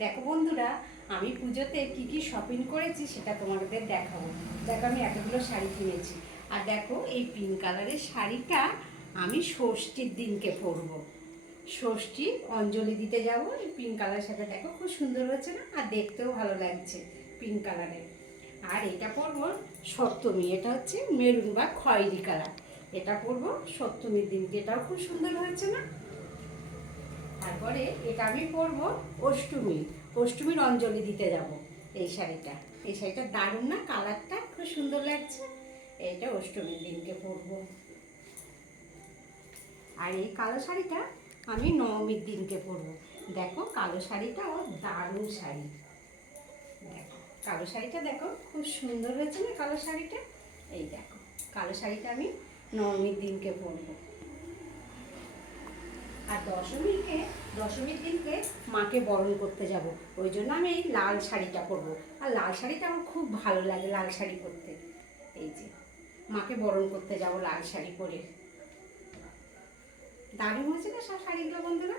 দেখো বন্ধুরা, আমি পুজোতে কি কি শপিং করেছি সেটা তোমাদের দেখাবো। দেখো আমি এতগুলো শাড়ি কিনেছি। আর দেখো এই পিঙ্ক কালারের শাড়িটা আমি ষষ্ঠীর দিনকে পরবো। ষষ্ঠী অঞ্জলি দিতে যাব। এই পিঙ্ক কালারের সাথে দেখো খুব সুন্দর হয়েছে না? আর দেখতেও ভালো লাগছে পিঙ্ক কালারের। আর এটা পরবো সপ্তমী, এটা হচ্ছে মেরুন বা খয়েরি কালার। এটা পরবো সপ্তমীর দিনকে, এটাও খুব সুন্দর হয়েছে না? তারপরে এটা আমি পরবো অষ্টমীর অঞ্জলি দিতে যাব। এই শাড়িটা দারুণ না? কালারটা খুব সুন্দর লাগছে। এইটা অষ্টমীর দিনকে পরবো। আর এই কালো শাড়িটা আমি নবমীর দিনকে পরবো। দেখো কালো শাড়িটাও দারুণ শাড়ি। দেখো কালো শাড়িটা দেখো খুব সুন্দর হয়েছে না কালো শাড়িটা? এই দেখো কালো শাড়িটা আমি নবমীর দিনকে পরবো। আর দশমীর দিনকে মাকে বরণ করতে যাব। ওই জন্য আমি এই লাল শাড়িটা পরবো। আর লাল শাড়িটা আমার খুব ভালো লাগে, লাল শাড়ি পরতে। এই যে মাকে বরণ করতে যাব লাল শাড়ি পরে। দারুণ হয়েছে না সব শাড়িগুলো বন্ধুরা?